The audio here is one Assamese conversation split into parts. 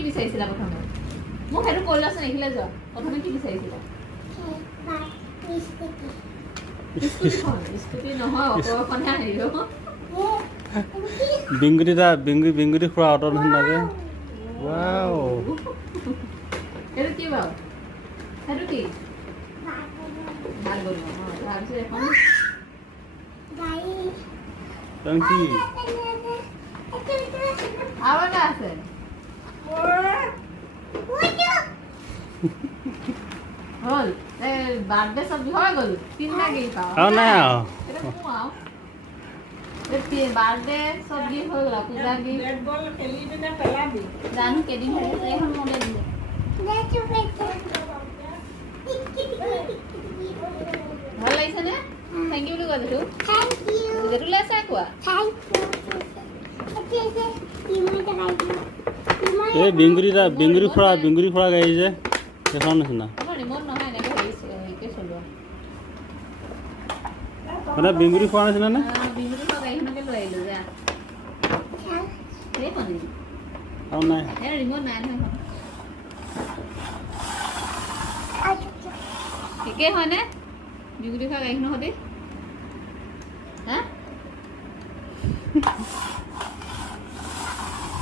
কি বিচাৰিছিলা প্ৰথমে মোক সেইটো কৈ লোৱাচোন এইফালে যোৱা প্ৰথমে কি বিচাৰিছিলা স্কুটি নহয় অকণহে আহিব বিংগুটি খুৰা অটৰ নিচিনা যে ৱাও সেইটো কি বাৰু সেইটো কি ভাল কৰিব তাৰপিছত এখন কি আৰু এটা আছে হ'ল বাৰ্থডে চব্জি হৈ গ'ল তিনিটা গেই পাওঁ আৰু নাই আৰু বাৰ্থডে চব্জি হৈ গ'ল পূজা গীত জানো কেইদিন থাকিছে এইখন মনে দিলে ভাল লাগিছেনে থেংক ইউ বুলি কৈ দিছোঁ যেটো লৈছা কোৱা এই বিংগুটি খুৰা গাড়ী যে সেইখন নিচিনা ৰিমট নহয় এনেকৈ হেৰিকে চলোৱা মানে বিংগুটি খুৰা নিচিনা নে বিংগুটি খোৱা গাড়ীখনকে লৈ আহিলোঁ যা সেইখনে আৰু নাই ৰিমট নাই নহয় একেই হয়নে বিংগুটি খোৱা গাড়ীখনৰ সৈতে হা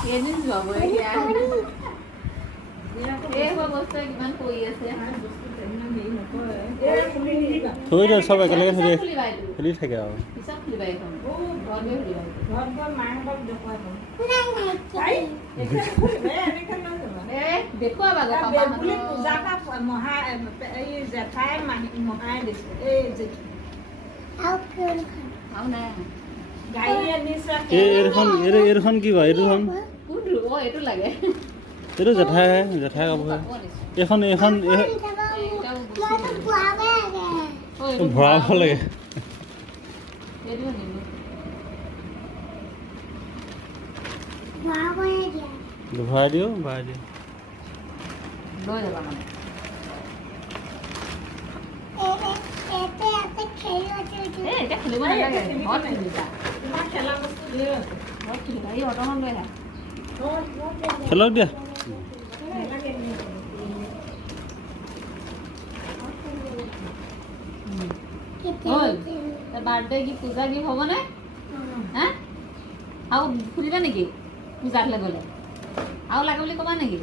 কেইদিন যোৱাব এতিয়া এইবোৰ বস্তুৱে কিমান কৰি আছে থৈ দে চব একেলগে থৈ দে খুলিবা এইটো খেলি থাকে আৰু পিছত খুলিবা এইখন ঘৰত গৈ খুলিবা ঘৰত গৈ মাহঁতক দেখুৱাই দেখুৱাবা বেবুলি পূজা জেঠাই মহাই দিছে এই জেঠি আৰু নাই গাড়ী আনিছে এইখন কি কয় এইটোখন কোনটো এইটো লাগে এইটো জেঠাই কাপোৰ এইখন ভৰাব লাগে ভৰাই দিওঁ লৈ যাবা মানে এতিয়া খেলিব নালাগে ঘৰত খেলিবা তোমাৰ খেলা বস্তু ধেৰ আছে ঘৰত খেলিবা এই অট'খন লৈ আহা খেলক দিয়া হ'ল বাৰ্থডে গিফ্ট পূজা গিফ্ট হ'বনে হা আৰু খুলিবা নেকি পূজালৈ গ'লে আৰু লাগে বুলি ক'বা নেকি